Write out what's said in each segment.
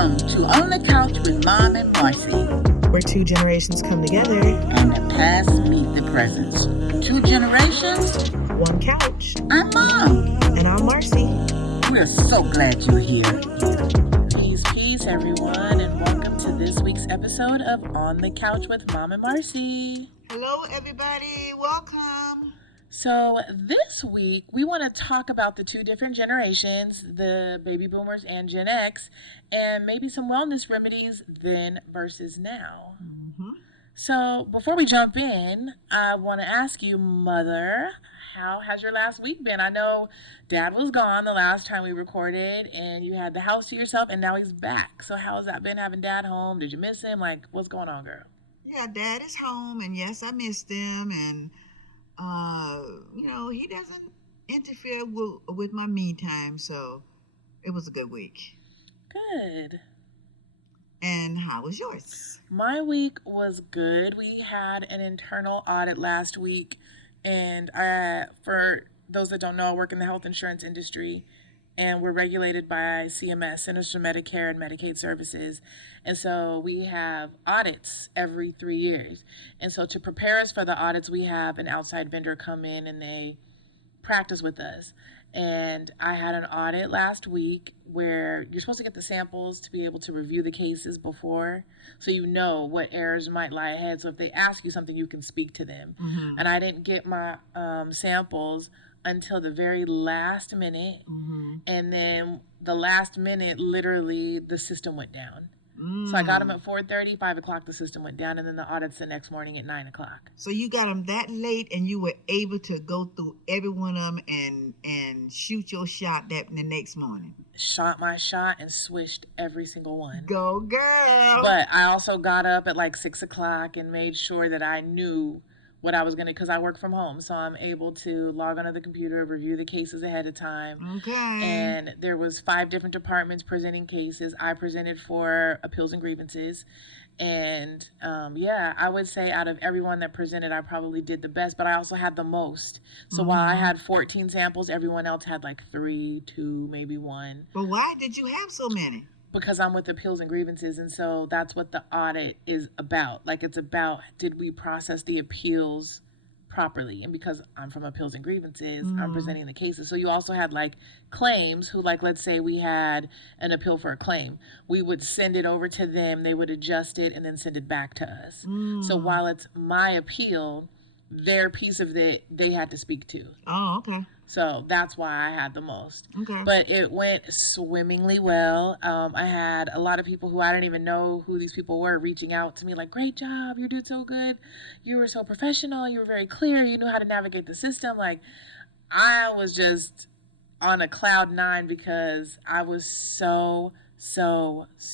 Welcome to On the Couch with Mom and Marcy, where two generations come together and the past meet the present. Two generations, one couch. I'm Mom. And I'm Marcy. We're so glad you're here. Peace, everyone, and welcome to this week's episode of On the Couch with Mom and Marcy. Hello, everybody. Welcome. So this week, we want to talk about the two different generations, the baby boomers and Gen X, and maybe some wellness remedies then versus now. Mm-hmm. So before we jump in, I want to ask you, Mother, how has your last week been? I know Dad was gone the last time we recorded, and you had the house to yourself, and now he's back. So how has that been having Dad home? Did you miss him? Like, what's going on, girl? Yeah, Dad is home, and yes, I missed him, and he doesn't interfere with my me time, so it was a good week. Good. And how was yours? My week was good. We had an internal audit last week, and for those that don't know, I work in the health insurance industry, and we're regulated by CMS, Centers for Medicare and Medicaid Services. And so we have audits every 3 years. And so to prepare us for the audits, we have an outside vendor come in and they practice with us. And I had an audit last week where you're supposed to get the samples to be able to review the cases before, so you know what errors might lie ahead. So if they ask you something, you can speak to them. Mm-hmm. And I didn't get my samples until the very last minute. Mm-hmm. And then the last minute, literally, the system went down. So I got them at 4:30, 5 o'clock, the system went down, and then the audit's the next morning at 9 o'clock. So you got them that late, and you were able to go through every one of them and shoot your shot the next morning. Shot my shot and swished every single one. Go, girl! But I also got up at like 6 o'clock and made sure that I knew what I was going to, because I work from home, so I'm able to log onto the computer, review the cases ahead of time. Okay. And there was 5 different departments presenting cases. I presented for appeals and grievances. And I would say out of everyone that presented, I probably did the best, but I also had the most. So while I had 14 samples, everyone else had like 3, 2, maybe 1. But why did you have so many? Because I'm with appeals and grievances, and so that's what the audit is about. Like, it's about, did we process the appeals properly? And because I'm from appeals and grievances, I'm presenting the cases. So you also had like claims who, like, let's say we had an appeal for a claim, we would send it over to them, they would adjust it and then send it back to us. So while it's my appeal, their piece of it they had to speak to. Oh, okay. So that's why I had the most. Okay. But it went swimmingly well. I had a lot of people who I didn't even know who these people were reaching out to me like, great job, you did so good. You were so professional. You were very clear. You knew how to navigate the system. Like, I was just on a cloud 9 because I was so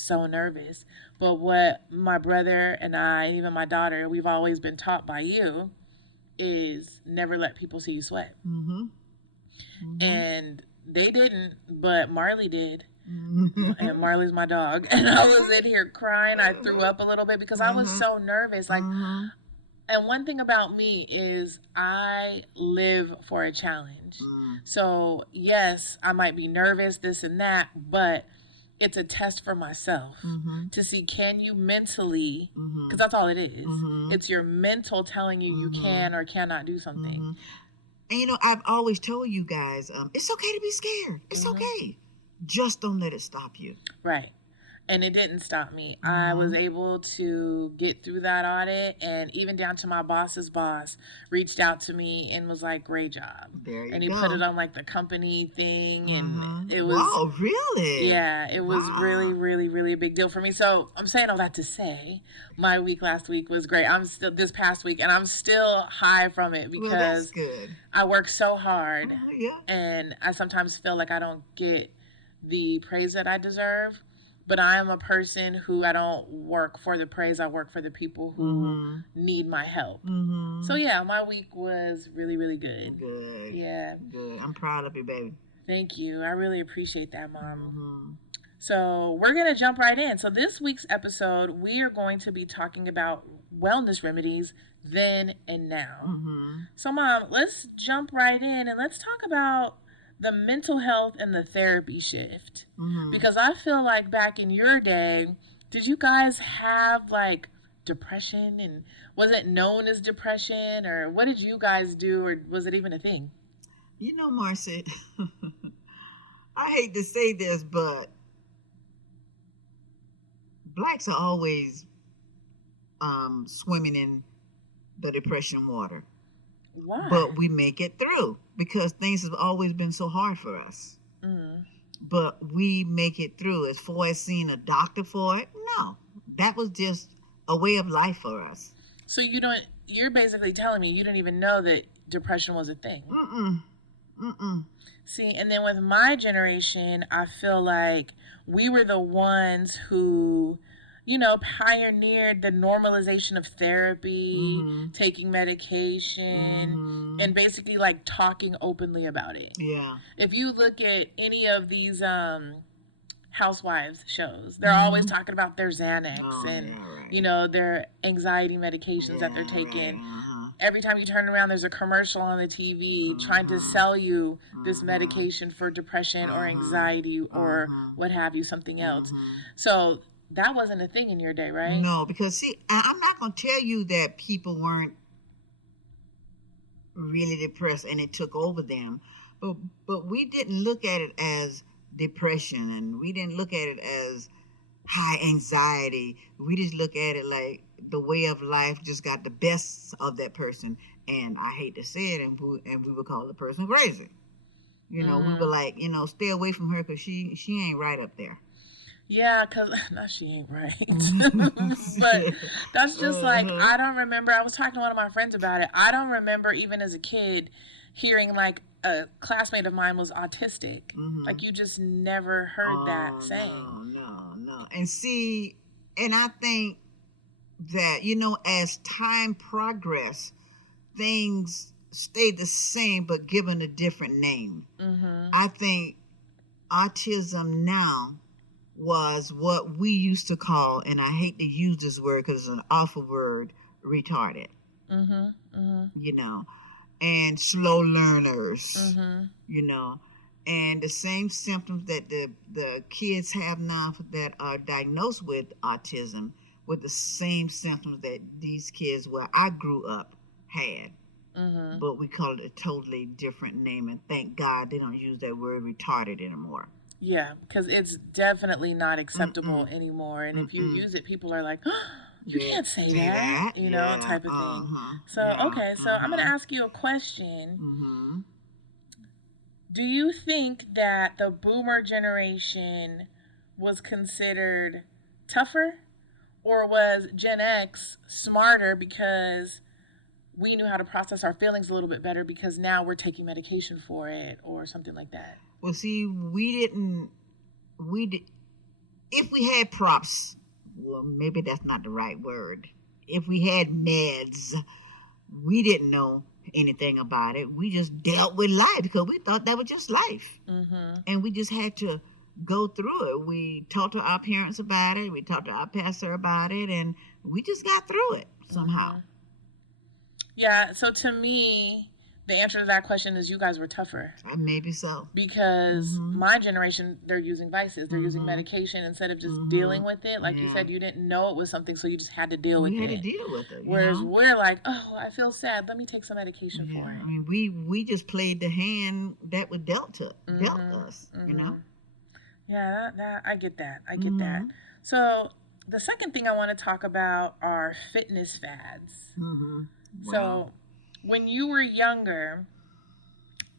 nervous. But what my brother and I, even my daughter, we've always been taught by you is never let people see you sweat. And they didn't, but Marley did. And Marley's my dog. And I was in here crying. I threw up a little bit because I was so nervous. Like, and one thing about me is I live for a challenge. So yes, I might be nervous, this and that, but it's a test for myself to see, can you mentally, because that's all it is. It's your mental telling you you can or cannot do something. And I've always told you guys, it's okay to be scared. It's okay. Just don't let it stop you. Right. And it didn't stop me. I was able to get through that audit, and even down to my boss's boss reached out to me and was like, great job. And he put it on like the company thing, and it was... Wow, really? Yeah, it was really, really, really a big deal for me. So I'm saying all that to say, my week last week was great. I'm still, this past week, and I'm still high from it because that's good. I work so hard, yeah. And I sometimes feel like I don't get the praise that I deserve. But I am a person who, I don't work for the praise. I work for the people who need my help. So yeah, my week was really, really good. Good. Yeah. Good. I'm proud of you, baby. Thank you. I really appreciate that, Mom. So we're going to jump right in. So this week's episode, we are going to be talking about wellness remedies then and now. So Mom, let's jump right in and let's talk about the mental health and the therapy shift. Mm-hmm. Because I feel like back in your day, did you guys have like depression, and was it known as depression, or what did you guys do, or was it even a thing? You know, Marcy, I hate to say this, but blacks are always swimming in the depression water. Why? But we make it through because things have always been so hard for us. Mm. But we make it through. As far as seeing a doctor for it, no. That was just a way of life for us. So you're basically telling me you didn't even know that depression was a thing. Mm-mm. Mm-mm. See, and then with my generation, I feel like we were the ones who, pioneered the normalization of therapy, Mm-hmm. taking medication, Mm-hmm. and basically like talking openly about it. Yeah. If you look at any of these housewives shows, they're Mm-hmm. always talking about their Xanax Oh, and yeah, right. their anxiety medications Yeah, that they're taking. right. Uh-huh. Every time you turn around, there's a commercial on the TV trying to Uh-huh. sell you this Uh-huh. medication for depression or Uh-huh. anxiety or Uh-huh. what have you, something else. Uh-huh. So that wasn't a thing in your day, right? No, because see, I'm not gonna tell you that people weren't really depressed and it took over them, but we didn't look at it as depression, and we didn't look at it as high anxiety. We just look at it like the way of life just got the best of that person, and I hate to say it, and we would call the person crazy. We Mm. were like, stay away from her because she ain't right up there. Yeah, because no, she ain't right. But that's just like, Uh-huh. I don't remember. I was talking to one of my friends about it. I don't remember even as a kid hearing like a classmate of mine was autistic. Mhm. Like you just never heard that Oh, saying. no. And see, and I think that, as time progressed, things stayed the same but given a different name. Mm-hmm. I think autism now was what we used to call, and I hate to use this word because it's an awful word, retarded, Mm-hmm. Mm-hmm. And slow learners, Mm-hmm. and the same symptoms that the kids have now that are diagnosed with autism, with the same symptoms that these kids where I grew up had. Mm-hmm. But we call it a totally different name, and thank God they don't use that word retarded anymore. Yeah, because it's definitely not acceptable Mm-mm. anymore. And if you Mm-mm. use it, people are like, oh, you Yeah, can't say say that, that? Yeah, type of thing. uh-huh. So, Yeah, okay, so I'm going to uh-huh. ask you a question. Mm-hmm. Do you think that the boomer generation was considered tougher, or was Gen X smarter because we knew how to process our feelings a little bit better because now we're taking medication for it or something like that? Well, see, we did, if we had props, well, maybe that's not the right word. If we had meds, we didn't know anything about it. We just dealt with life because we thought that was just life. Mm-hmm. And we just had to go through it. We talked to our parents about it. We talked to our pastor about it, and we just got through it somehow. Mm-hmm. Yeah, so to me, the answer to that question is you guys were tougher. Maybe so. Because Mhm. my generation, they're using vices. They're using Mhm. medication instead of just Mhm. dealing with it. Like you Yeah. said, you didn't know it was something, so you just had to deal with We had to it. deal with it. Whereas we're like, oh, I feel sad. Let me take some medication Yeah. for I it. mean, we just played the hand that was dealt Mhm. us. Mhm. Yeah, that I get that. I get Mhm. that. So the second thing I want to talk about are fitness fads. Mhm. Wow. So when you were younger,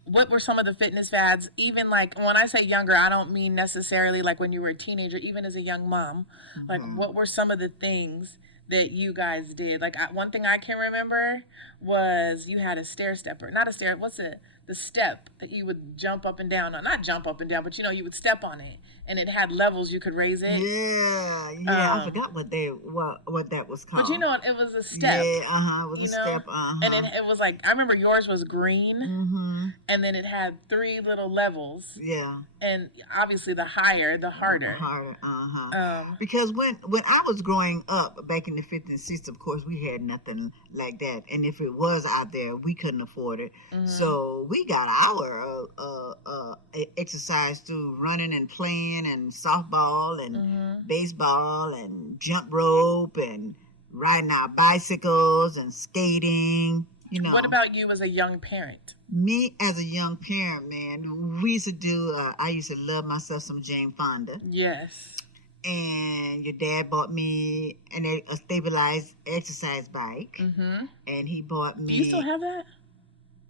what were some of the fitness fads? Even like when I say younger, I don't mean necessarily like when you were a teenager, even as a young mom. Like Mhm. what were some of the things that you guys did? Like one thing I can remember was you had a stair stepper, not a stair. What's it? The step that you would jump up and down on. Not jump up and down, but you would step on it, and it had levels you could raise it. Yeah. I forgot what that was called. But it was a step. Yeah. It was You a know, step. and it was like I remember yours was green, Mhm. and then it had 3 little levels, Yeah. and obviously the higher, the harder. Harder. Um, Because when I was growing up back in the 50s and 60s, of course, we had nothing like that, and if it was out there, we couldn't afford it. mhm. So we we got our exercise through running and playing and softball and baseball and jump rope and riding our bicycles and skating. You know, What about you as a young parent? me as a young parent, man, we used to do. I used to love myself some Jane Fonda, Yes. and your dad bought me a stabilized exercise bike, Mm-hmm. and he bought Do you still me. have that?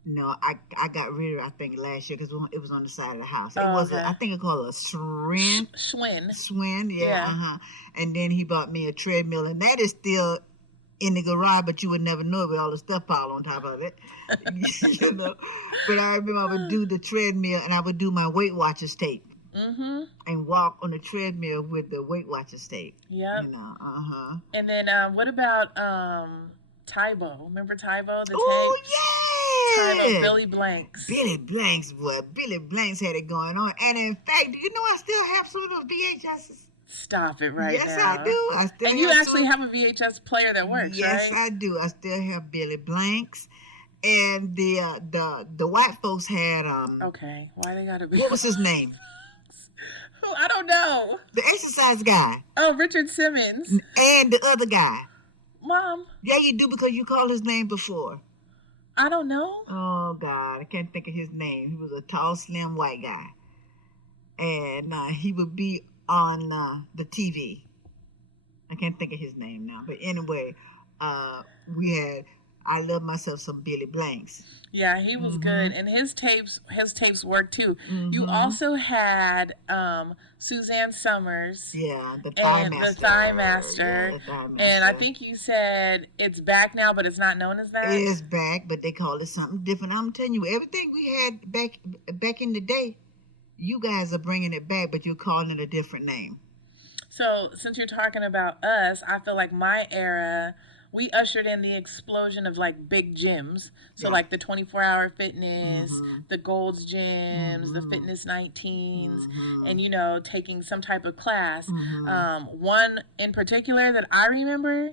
No, I got rid of it, I think, last year because it was on the side of the house. It Oh, was okay. I think it called a Shrin. Schwinn. Swin, yeah, Yeah. uh-huh. And then he bought me a treadmill, and that is still in the garage, but you would never know it with all the stuff piled on top of it. You know. But I remember I would do the treadmill, and I would do my Weight Watchers tape Mm-hmm. and walk on the treadmill with the Weight Watchers tape. Yep. You know, uh-huh. And then what about Tybo? Remember Tybo, the Oh, tapes? Tybo, yeah. Billy Blanks. Billy Blanks, boy. Billy Blanks had it going on. And in fact, do you know I still have some of those VHSs? Stop it right Yes, now. I do. I still And you have actually some. have a VHS player that works, Yes, right? I do. I still have Billy Blanks. And the white folks had Okay. Why they gotta be? what was his name? Who? I don't know. The exercise guy Oh, Richard Simmons. and the other guy. Mom, Yeah, you do because you called his name before. I don't know. Oh God, I can't think of his name. He was a tall, slim white guy, and he would be on the TV. I can't think of his name now, but anyway, we had. I love myself some Billy Blanks. Yeah, he was good, and his tapes worked too. You also had Suzanne Summers. Yeah, the Thigh And Master. the Thigh Master. Yeah, the Thigh Master. And I think you said it's back now, but it's not known as that. It's back, but they call it something different. I'm telling you, everything we had back in the day, you guys are bringing it back, but you're calling it a different name. So since you're talking about us, I feel like my era, we ushered in the explosion of like big gyms. So Yeah. like the 24-hour fitness, the Gold's gyms, the Fitness 19s, and you know, taking some type of class. One in particular that I remember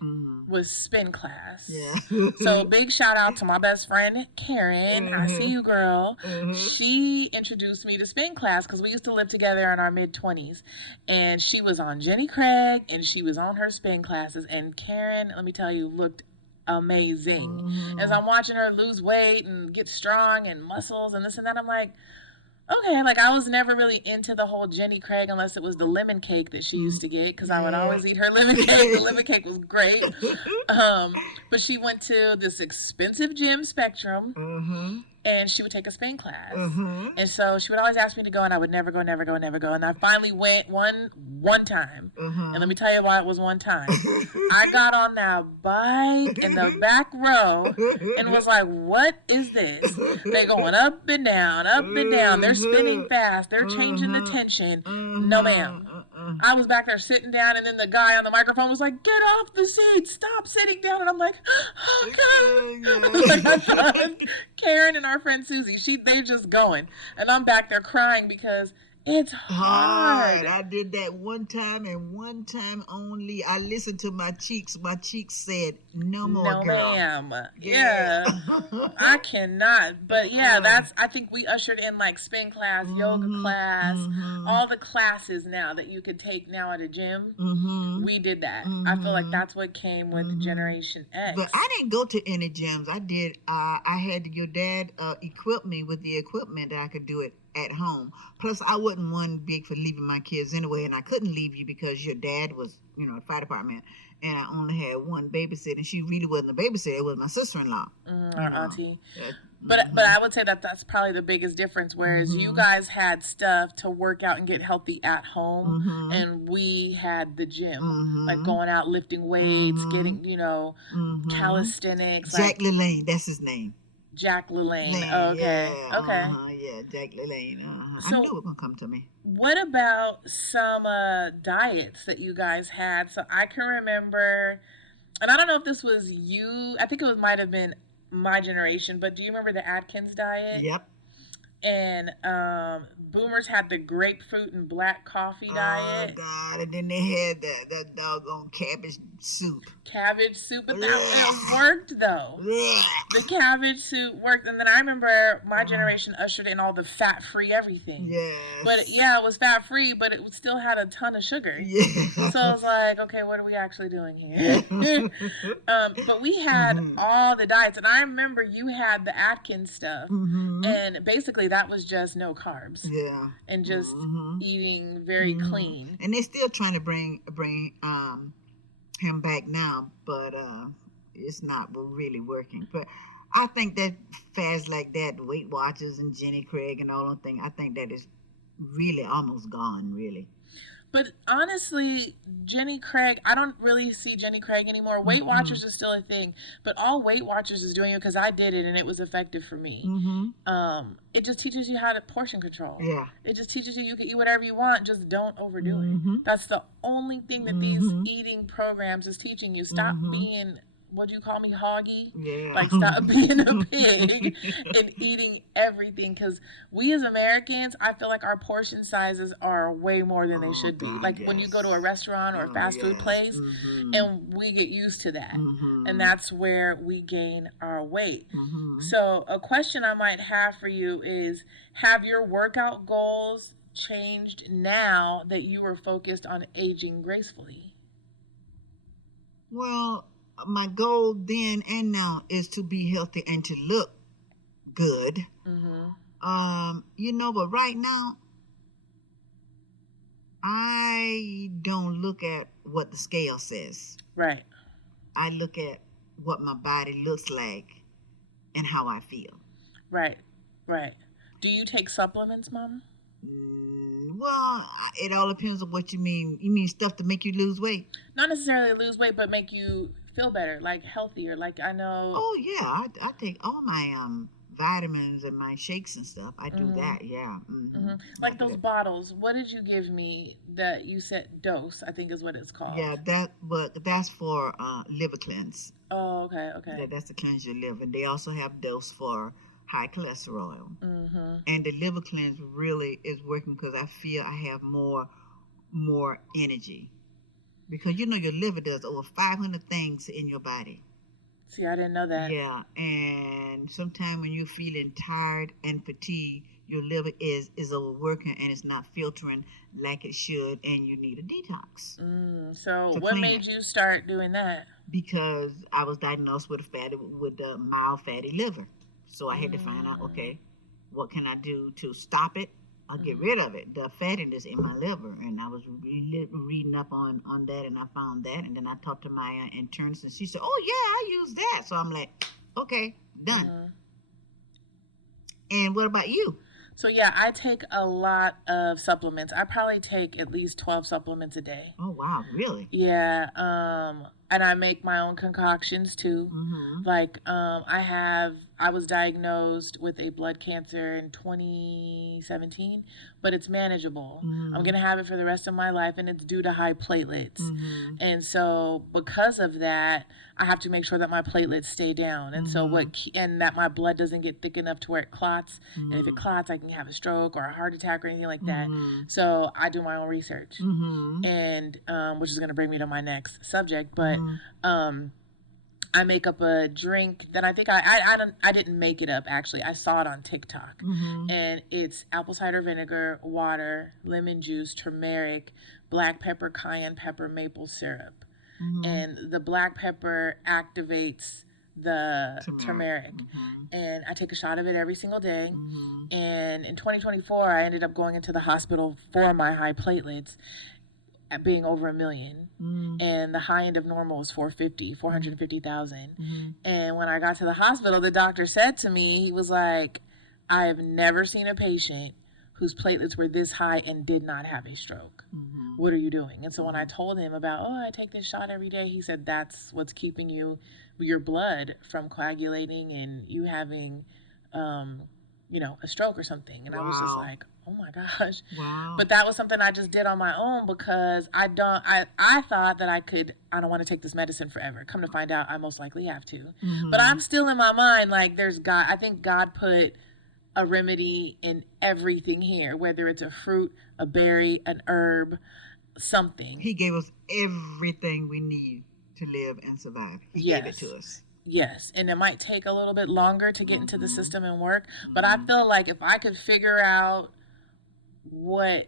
was spin class. Yeah. So big shout out to my best friend Karen. I see you, girl. She introduced me to spin class because we used to live together in our mid-20s, and she was on Jenny Craig and she was on her spin classes. And Karen, let me tell you, looked amazing. As I'm watching her lose weight and get strong and muscles and this and that, I'm like, okay, like I was never really into the whole Jenny Craig unless it was the lemon cake that she used to get because I would always eat her lemon cake. The lemon cake was great. But she went to this expensive gym, Spectrum, and she would take a spin class. And so she would always ask me to go, and I would never go. And I finally went one time. And let me tell you why it was one time. I got on that bike in the back row and was like, what is this? They're going up and down, up and down. They're spinning fast. They're changing the tension. No, ma'am. I was back there sitting down, and then the guy on the microphone was like, get off the seat. Stop sitting down. And I'm like, oh, God. Like, I thought Karen and our friend Susie, they're just going. And I'm back there crying because it's hard. I did that one time and one time only. I listened to my cheeks. My cheeks said, no more, No, girl. ma'am. Yeah. I cannot. But yeah, I think we ushered in like spin class, yoga class, all the classes now that you could take now at a gym. We did that. I feel like that's what came with Generation X. But I didn't go to any gyms. I did. I had your dad equip me with the equipment that I could do it at home. Plus, I wasn't one big for leaving my kids anyway, and I couldn't leave you because your dad was, the fire department, and I only had one babysitter, and she really wasn't a babysitter. It was my sister-in-law. Our auntie. But I would say that's probably the biggest difference. Whereas you guys had stuff to work out and get healthy at home, and we had the gym, like going out lifting weights, getting calisthenics. Jack LaLanne, that's his name. Jack LaLanne. Lane, Okay. Yeah, Okay. Yeah, Jack LaLanne. So- I knew it was gonna come to me. What about some diets that you guys had? So I can remember, and I don't know if this was you. I think it might have been my generation. But do you remember the Atkins diet? Yep. And boomers had the grapefruit and black coffee Oh diet, God! And then they had that doggone cabbage soup. cabbage soup, but that it Blech. worked though. The Blech. cabbage soup worked, and then I remember my generation ushered in all the fat-free everything. But Yes. yeah, it was fat-free, but it still had a ton of sugar. So I Yeah. was like, okay, what are we actually doing Yeah. here? But we had all the diets, and I remember you had the Atkins stuff, Mhm. and basically that was just no carbs Yeah. and just Mhm. eating very Mhm. clean. And they're still trying to bring him back now, but it's not really working. But I think that fads like that, Weight Watchers and Jenny Craig and all that thing, I think that is really almost gone. Really. But honestly, Jenny Craig, I don't really see Jenny Craig anymore. Weight Mm-mm. Watchers is still a thing, but all Weight Watchers is doing it because I did it and it was effective for me. Mhm. It just teaches you how to portion control. Yeah. It just teaches you can eat whatever you want, just don't overdo it. Mhm. That's the only thing that these Mhm. eating programs is teaching you. Stop Mhm. being, what do you call me, hoggy? Yeah. Like, stop being a pig and eating everything. Because we as Americans, I feel like our portion sizes are way more than they Oh should be. God, Like, when you go to a yes. restaurant or a Oh fast food yes. place, Mhm. and we get used to that. And Mhm. that's where we gain our weight. Mhm. So, a question I might have for you is, have your workout goals changed now that you are focused on aging gracefully? Well, my goal then and now is to be healthy and to look good. Mm-hmm. But right now I don't look at what the scale says. Right. I look at what my body looks like and how I feel. Right. Right. Do you take supplements, Mom? Well, it all depends on what you mean. You mean stuff to make you lose weight? Not necessarily lose weight, but make you feel better, like healthier. Like I know. Oh yeah, I take all my vitamins and my shakes and stuff. I do Mm-hmm. that. Yeah. Mm-hmm. I Like do those that. bottles. What did you give me that you said dose? I think is what it's Yeah, called. but that's for liver cleanse. Oh, okay, okay. That's to cleanse your liver. They also have dose for high cholesterol. Mm-hmm. And the liver cleanse really is working because I feel I have more energy. Because your liver does over 500 things in your body. See, I didn't know that. Yeah, and sometimes when you're feeling tired and fatigued, your liver is overworking and it's not filtering like it should, and you need a detox So, to what clean it. made you start doing that? Because I was diagnosed with a mild fatty liver, so I had to find out, Mm. okay, what can I do to stop it or get Mm-hmm. rid of it, the fattiness in my liver. And I was reading up on that, and I found that, and then I talked to my internist, and she said, oh yeah, I use that. So I'm like, okay, done. Mm-hmm. And what about you? So yeah, I take a lot of supplements. I probably take at least 12 supplements a day. Oh wow, really? Yeah, and I make my own concoctions too. Mm-hmm. Like, I was diagnosed with a blood cancer in 2017, but it's manageable. I'm Mm-hmm. gonna have it for the rest of my life, and it's due to high platelets. Mm-hmm. And so, because of that, I have to make sure that my platelets stay down, and so Mm-hmm. and that my blood doesn't get thick enough to where it clots. And if it Mm-hmm. clots, I can have a stroke or a heart attack or anything like that. Mm-hmm. So I do my own research, Mm-hmm. and which is going to bring me to my next subject. But Mm-hmm. um, I make up a drink that I think I didn't make it up actually. I saw it on TikTok, Mm-hmm. and it's apple cider vinegar, water, lemon juice, turmeric, black pepper, cayenne pepper, maple syrup, Mm-hmm. and the black pepper activates the turmeric. Mm-hmm. And I take a shot of it every single day. Mm-hmm. And in 2024, I ended up going into the hospital for my high platelets at being over 1 million. Mm-hmm. And the high end of normal was 450,000. Mm-hmm. And when I got to the hospital, the doctor said to me, he was like, I have never seen a patient whose platelets were this high and did not have a stroke. Mm-hmm. What are you doing? And so when I told him about, I take this shot every day, he said, that's what's keeping your blood from coagulating and you having, a stroke or something. And I was just Wow. like, oh my gosh. Wow. But that was something I just did on my own because I thought that I don't want to take this medicine forever. Come to find out, I most likely have to. Mm-hmm. But I'm still in my mind, like, there's God. I think God put a remedy in everything here, whether it's a fruit, a berry, an herb, something. He gave us everything we need to live and survive. He gave it Yes. to us. Yes, and it might take a little bit longer to get into the Mhm. system and work, but I feel like if I could figure out what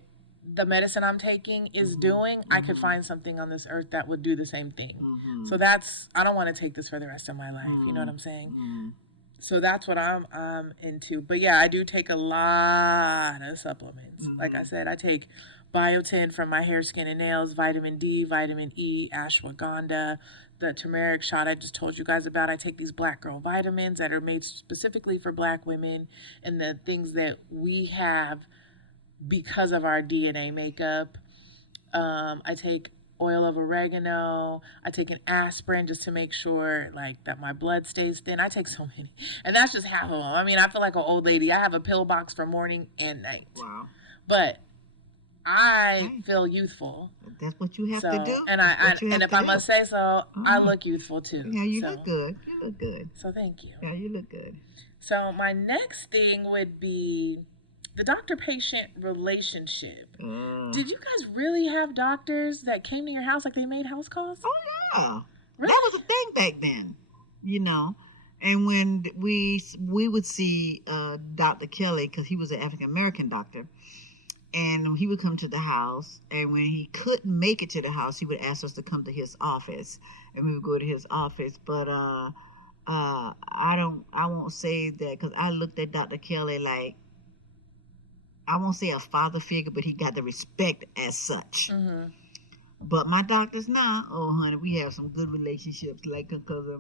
the medicine I'm taking is doing, I could find something on this earth that would do the same thing. Mhm. So that's, I don't want to take this for the rest of my life. You know what I'm saying? Mhm. So that's what I'm into. But yeah, I do take a lot of supplements. Like I said, I take biotin for my hair, skin, and nails, vitamin D, vitamin E, ashwagandha, the turmeric shot I just told you guys about. I take these black girl vitamins that are made specifically for black women, and the things that we have because of our DNA makeup. I take oil of oregano. I take an aspirin just to make sure like that my blood stays thin. I take so many, and that's just half of them. I mean, I feel like an old lady. I have a pill box for morning and night, Wow. but I Hey. feel youthful. That's what you have So to do. and That's what you and have if to I do. must say so, I Mhm. look youthful too. Yeah, you so, look good. You look good. So thank you. Yeah, you look good. So my next thing would be the doctor-patient relationship. Did you guys really have doctors that came to your house like they made house calls? Oh yeah, Really? that was a thing back then. You know, and when we would see Dr. Kelly, because he was an African American doctor, and he would come to the house, and when he couldn't make it to the house, he would ask us to come to his office, and we would go to his office. But I won't say that, because I looked at Dr. Kelly like, I won't say a father figure, but he got the respect as such. Mm-hmm. But my doctors now, oh honey, we have some good relationships. Like, because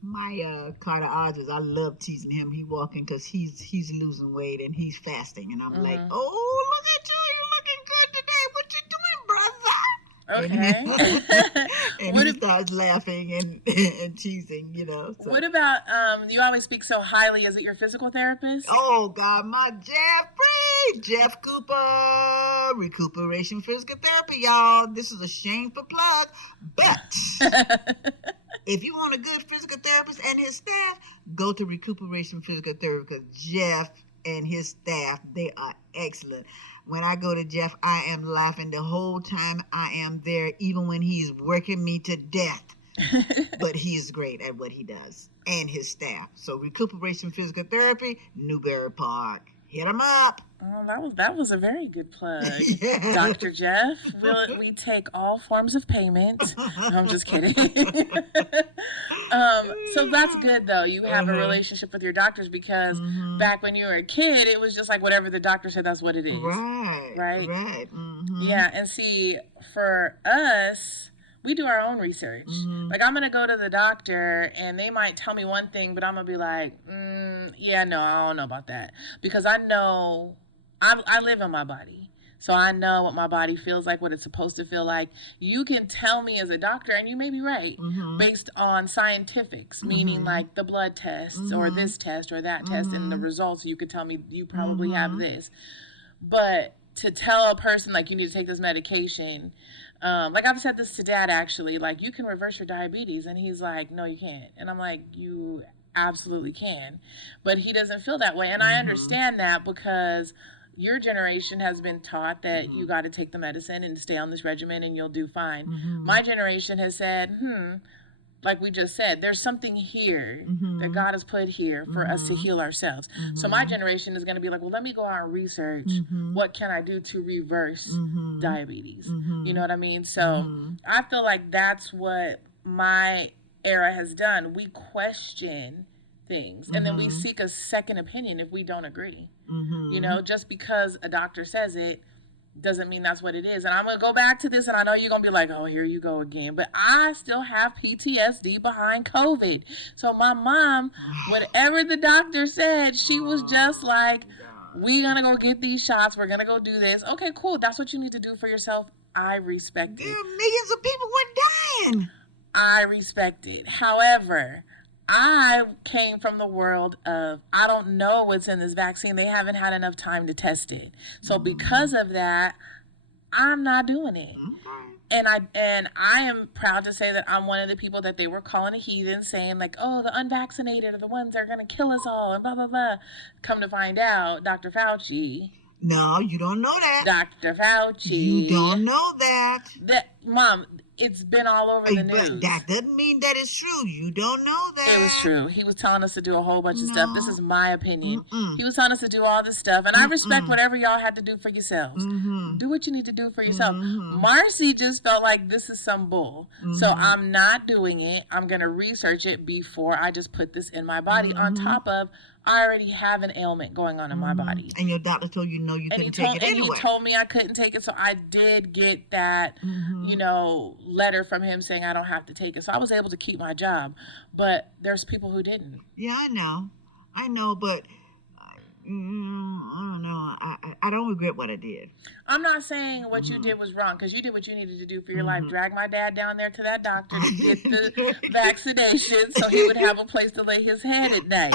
my cardiologist, I love teasing him. He walking because he's losing weight and he's fasting, and I'm like, oh, look at you looking good today. What you doing, brother? Okay. And What he ab- starts laughing and and teasing, So. What about you always speak so highly? Is it your physical therapist? Oh God, my Jeff Cooper, Recuperation Physical Therapy, y'all. This is a shameful plug, but if you want a good physical therapist and his staff, go to Recuperation Physical Therapy, because Jeff and his staff, they are excellent. When I go to Jeff, I am laughing the whole time I am there, even when he's working me to death. But he's great at what he does, and his staff. So Recuperation Physical Therapy, Newberry Park. Hit him up. Oh, that was a very good plug. Yeah. Dr. Jeff, we take all forms of payment. No, I'm just kidding. So that's good though. You have a relationship with your doctors, because back when you were a kid, it was just like whatever the doctor said, that's what it is. Right. Right. Mm-hmm. Yeah, and see, for us, we do our own research. Like, I'm gonna go to the doctor and they might tell me one thing, but I'm gonna be like, yeah, no, I don't know about that, because I know I live in my body. So I know what my body feels like, what it's supposed to feel like. You can tell me as a doctor, and you may be right, based on scientifics, meaning like the blood tests or this test or that test, and the results. You could tell me you probably have this. But to tell a person, like, you need to take this medication, like I've said this to Dad actually, like, you can reverse your diabetes, and he's like, no, you can't. And I'm like, you absolutely can. But he doesn't feel that way, and I understand that, because your generation has been taught that you got to take the medicine and stay on this regimen and you'll do fine. My generation has said, like we just said, there's something here that God has put here for us to heal ourselves. So my generation is going to be like, well, let me go out and research what can I do to reverse diabetes. You know what I mean? So I feel like that's what my era has done. We question things, and then we seek a second opinion if we don't agree. You know, just because a doctor says it doesn't mean that's what it is. And I'm going to go back to this, and I know you're going to be like, oh, here you go again. But I still have PTSD behind COVID. So my mom, whatever the doctor said, she was just like, we're going to go get these shots. We're going to go do this. Okay, cool. That's what you need to do for yourself. I respect it. Millions of people were dying. I respect it. However, I came from the world of, I don't know what's in this vaccine. They haven't had enough time to test it. So because of that, I'm not doing it. And I am proud to say that I'm one of the people that they were calling a heathen, saying like, oh, the unvaccinated are the ones that are gonna kill us all, and blah blah blah. Come to find out, No, you don't know that. Dr. You Fauci, don't know that. that mom, it's been all over the But news. that doesn't mean that it's true. You don't know that. It was true. He was telling us to do a whole bunch of stuff. This No. is my opinion. Mm-mm. He was telling us to do all this stuff, and I respect Mm-mm. whatever y'all had to do for yourselves. Mm-hmm. Do what you need to do for yourself. Mm-hmm. Marcy just felt like this is some bull. So Mm-hmm. I'm not doing it. I'm going to research it before I just put this in my body. On Mm-hmm. top of, I already have an ailment going on in my body. And your doctor told you no, you And couldn't take it anyway. he told me I couldn't take it, so I did get that, letter from him saying I don't have to take it. So I was able to keep my job, but there's people who didn't. Yeah, I know, but I don't know. I don't regret what I did. I'm not saying what you did was wrong, because you did what you needed to do for your life. Drag my dad down there to that doctor to get the vaccination so he would have a place to lay his head at night.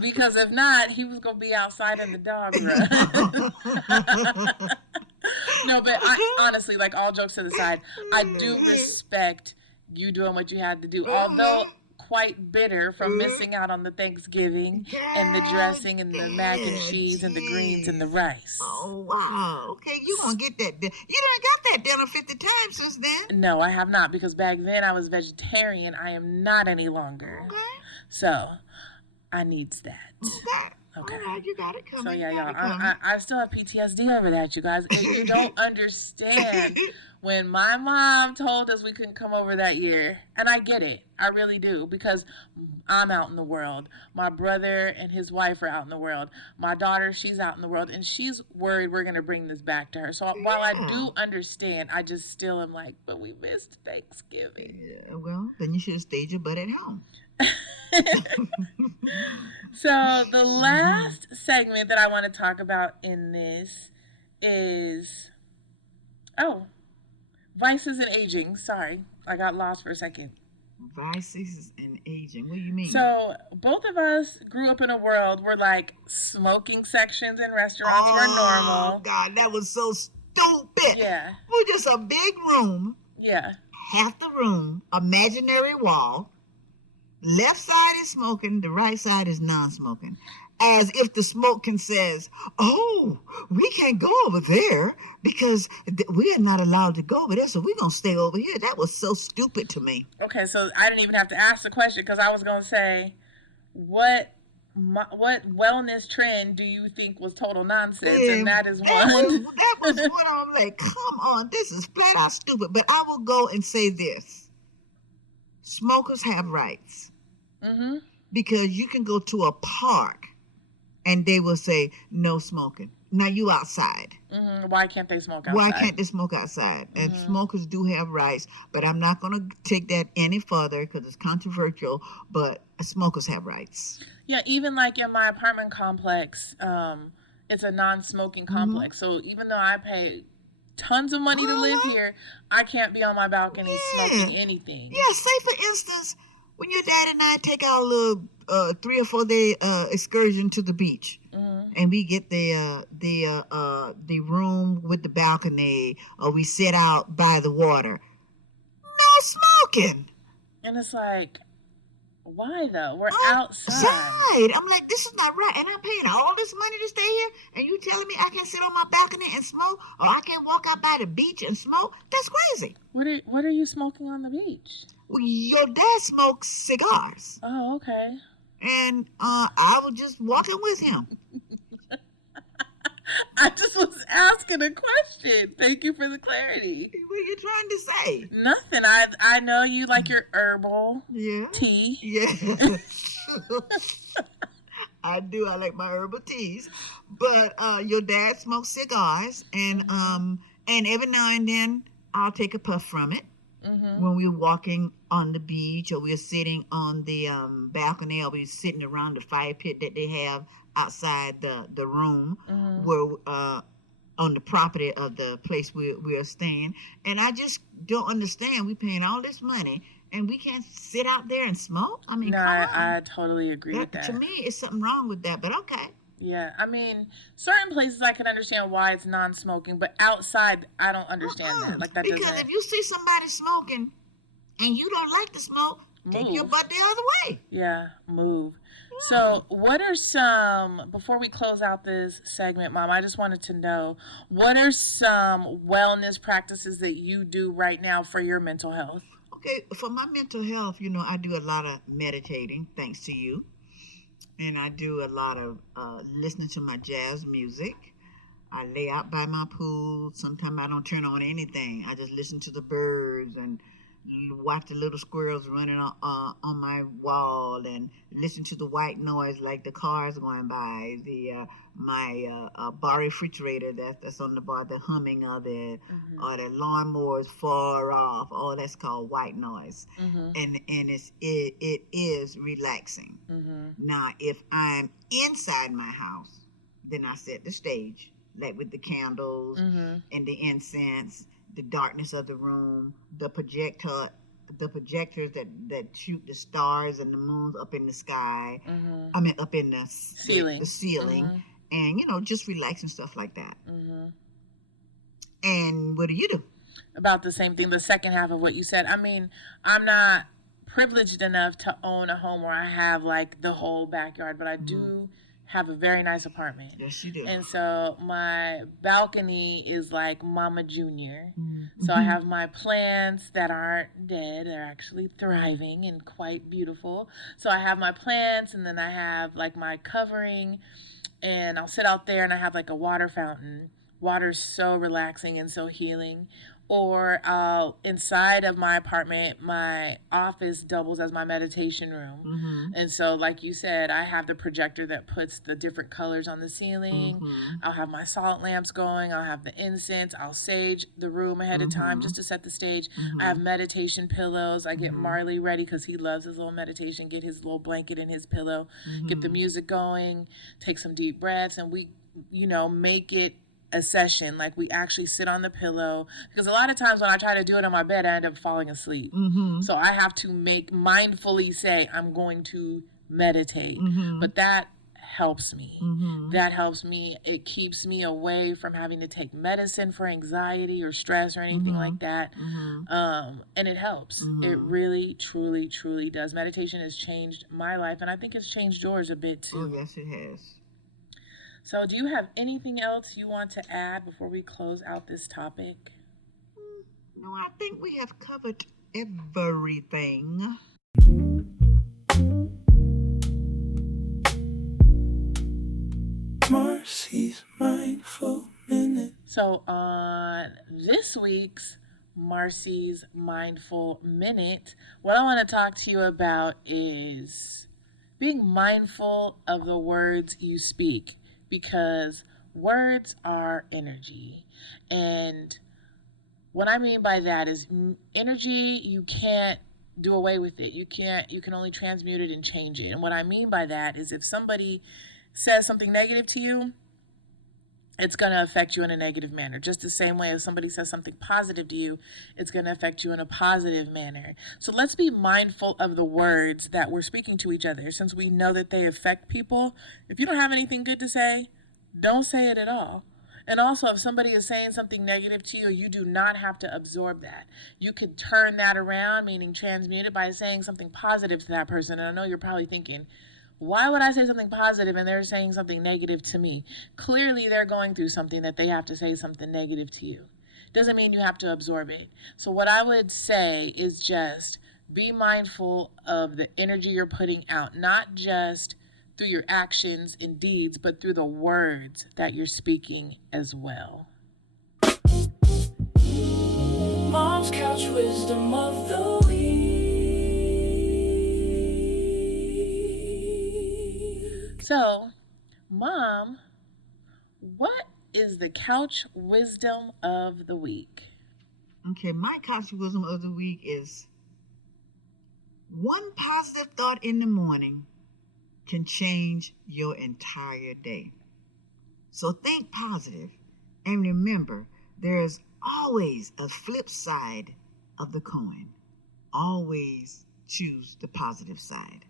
Because if not, he was going to be outside in the dog run. No, but honestly, like, all jokes to the side, I do respect you doing what you had to do. Although quite bitter from missing out on the Thanksgiving and the dressing and the mac and cheese and the greens and the rice. Oh, wow. Okay, you gonna get that. You done got that dinner 50 times since then. No, I have not, because back then I was vegetarian. I am not any longer. Okay. So I needs that. Okay. All right, you got it coming. So yeah, You got it y'all, coming. I still have PTSD over that, you guys. And you don't understand. When my mom told us we couldn't come over that year, and I get it, I really do, because I'm out in the world. My brother and his wife are out in the world. My daughter, she's out in the world, and she's worried we're going to bring this back to her. So while I do understand, I just still am like, but we missed Thanksgiving. Yeah, well, then you should have stayed your butt at home. So the last segment that I want to talk about in this is, vices and aging. Sorry, I got lost for a second. Vices and aging. What do you mean? So both of us grew up in a world where, like, smoking sections in restaurants were normal. Oh, God, that was so stupid. Yeah. We're just a big room. Yeah. Half the room, imaginary wall. Left side is smoking, the right side is non-smoking. As if the smoking says, oh, we can't go over there because we are not allowed to go over there, so we're going to stay over here. That was so stupid to me. Okay, so I didn't even have to ask the question, because I was going to say, what wellness trend do you think was total nonsense? And that is one. That was one. I'm like, come on, this is flat out stupid. But I will go and say this. Smokers have rights. Mm-hmm. Because you can go to a park and they will say no smoking. Now you outside. Mm-hmm. Why can't they smoke outside? Why can't they smoke outside? And smokers do have rights, but I'm not going to take that any further because it's controversial, but smokers have rights. Yeah, even like in my apartment complex, it's a non-smoking complex. So even though I pay tons of money to live here, I can't be on my balcony smoking anything. Yeah, say for instance, when your dad and I take our little 3 or 4 day excursion to the beach, and we get the room with the balcony, or we sit out by the water, no smoking. And it's like, why though? We're outside. I'm like, this is not right, and I'm paying all this money to stay here, and you telling me I can sit on my balcony and smoke, or I can walk out by the beach and smoke? That's crazy. What are you smoking on the beach? Well, your dad smokes cigars. Oh, okay. And I was just walking with him. I just was asking a question. Thank you for the clarity. What are you trying to say? Nothing. I know you like your herbal tea. Yeah. I do. I like my herbal teas. But your dad smokes cigars, and every now and then I'll take a puff from it. When we're walking on the beach, or we're sitting on the balcony, or we're sitting around the fire pit that they have outside the room, where on the property of the place we're staying. And I just don't understand. We're paying all this money, and we can't sit out there and smoke? I mean, no, come on. I totally agree with that. To me, it's something wrong with that, but okay. Yeah, I mean, certain places I can understand why it's non-smoking, but outside I don't understand that. Like that Because doesn't if you see somebody smoking and you don't like the smoke, take your move. butt the other way. Yeah, move. Yeah. So, what are some, before we close out this segment, Mom, I just wanted to know, what are some wellness practices that you do right now for your mental health? Okay, for my mental health, I do a lot of meditating, thanks to you. And I do a lot of listening to my jazz music. I lay out by my pool. Sometimes I don't turn on anything. I just listen to the birds and watch the little squirrels running on my wall and listen to the white noise like the cars going by. The my bar refrigerator that's on the bar, the humming of it, Mm-hmm. or the lawnmowers far off. Oh, that's called white noise, Mm-hmm. and it is relaxing. Mm-hmm. Now, if I'm inside my house, then I set the stage, like with the candles Mm-hmm. and the incense, the darkness of the room, the projectors that shoot the stars and the moons up in the sky. Mm-hmm. I mean, up in the Ceiling. ceiling, Mm-hmm. and just relaxing stuff like that. Mm-hmm. And what do you do? About the same thing, the second half of what you said. I mean, I'm not privileged enough to own a home where I have like the whole backyard, but I do have a very nice apartment. Yes, you do. And so my balcony is like Mama Junior. Mm-hmm. So I have my plants that aren't dead, they're actually thriving and quite beautiful. So I have my plants, and then I have like my covering, and I'll sit out there and I have like a water fountain. Water's so relaxing and so healing. Or inside of my apartment, my office doubles as my meditation room. Mm-hmm. And so, like you said, I have the projector that puts the different colors on the ceiling. Mm-hmm. I'll have my salt lamps going. I'll have the incense. I'll sage the room ahead of time just to set the stage. I have meditation pillows. I get Marley ready because he loves his little meditation. Get his little blanket and his pillow. Get the music going. Take some deep breaths, and we, make it a session. Like we actually sit on the pillow, because a lot of times when I try to do it on my bed, I end up falling asleep. So I have to mindfully say I'm going to meditate. But that helps me. That helps me. It keeps me away from having to take medicine for anxiety or stress or anything like that. And it helps. It really, truly, truly does. Meditation has changed my life, and I think it's changed yours a bit too. Oh, yes, it has. So, do you have anything else you want to add before we close out this topic? No, I think we have covered everything. Marcy's Mindful Minute. So, on this week's Marcy's Mindful Minute, what I want to talk to you about is being mindful of the words you speak, because words are energy. And what I mean by that is energy, you can't do away with it. You can only transmute it and change it. And what I mean by that is if somebody says something negative to you, it's going to affect you in a negative manner. Just the same way if somebody says something positive to you, it's going to affect you in a positive manner. So let's be mindful of the words that we're speaking to each other, since we know that they affect people. If you don't have anything good to say, don't say it at all. And also, if somebody is saying something negative to you, you do not have to absorb that. You could turn that around, meaning transmute it, by saying something positive to that person. And I know you're probably thinking, why would I say something positive and they're saying something negative to me? Clearly, they're going through something that they have to say something negative to you. Doesn't mean you have to absorb it. So what I would say is just be mindful of the energy you're putting out, not just through your actions and deeds, but through the words that you're speaking as well. Mom's Couch Wisdom of the Week. So, Mom, what is the couch wisdom of the week? Okay, my couch wisdom of the week is one positive thought in the morning can change your entire day. So think positive, and remember, there's always a flip side of the coin. Always choose the positive side.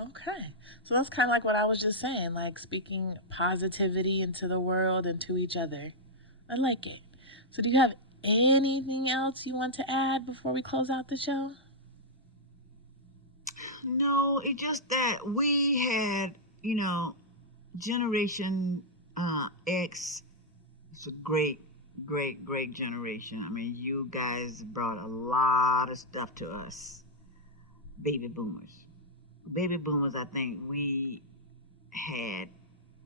Okay. So that's kind of like what I was just saying, like speaking positivity into the world and to each other. I like it. So, do you have anything else you want to add before we close out the show? No, it's just that we had, Generation X. It's a great, great, great generation. I mean, you guys brought a lot of stuff to us, baby boomers. Baby boomers, I think we had,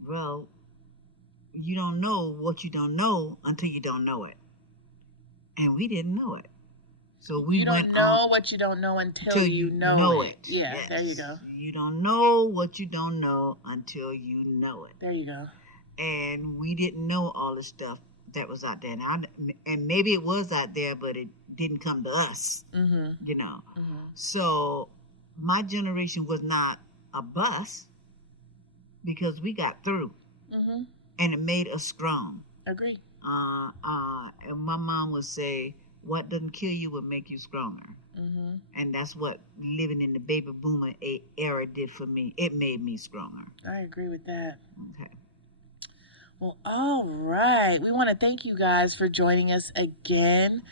well, you don't know what you don't know until you don't know it. And we didn't know it. So we You went don't on know what you don't know until till you you know know it. it. Yeah, there you Yes. go. You don't know what you don't know until you know it. There you go. And we didn't know all the stuff that was out there. And maybe it was out there, but it didn't come to us, Mm-hmm. you know. Mm-hmm. So my generation was not a bus because we got through Mm-hmm. and it made us strong. Agree. And my mom would say, what doesn't kill you would make you stronger. Mm-hmm. And that's what living in the baby boomer era did for me. It made me stronger. I agree with that. Okay. Well, all right. We want to thank you guys for joining us again,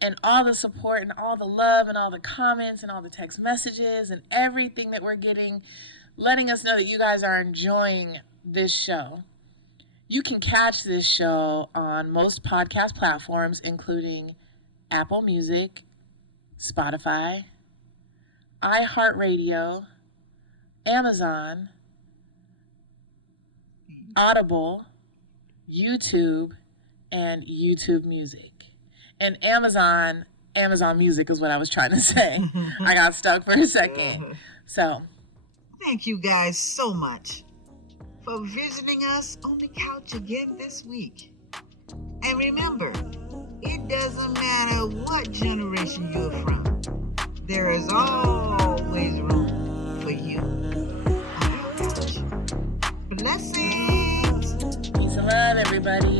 and all the support and all the love and all the comments and all the text messages and everything that we're getting, letting us know that you guys are enjoying this show. You can catch this show on most podcast platforms, including Apple Music, Spotify, iHeartRadio, Amazon, Audible, YouTube, and YouTube Music. And Amazon Music is what I was trying to say. I got stuck for a second. So, thank you guys so much for visiting us on the couch again this week. And remember, it doesn't matter what generation you're from, there is always room for you on our couch. Blessings! peace and love, everybody.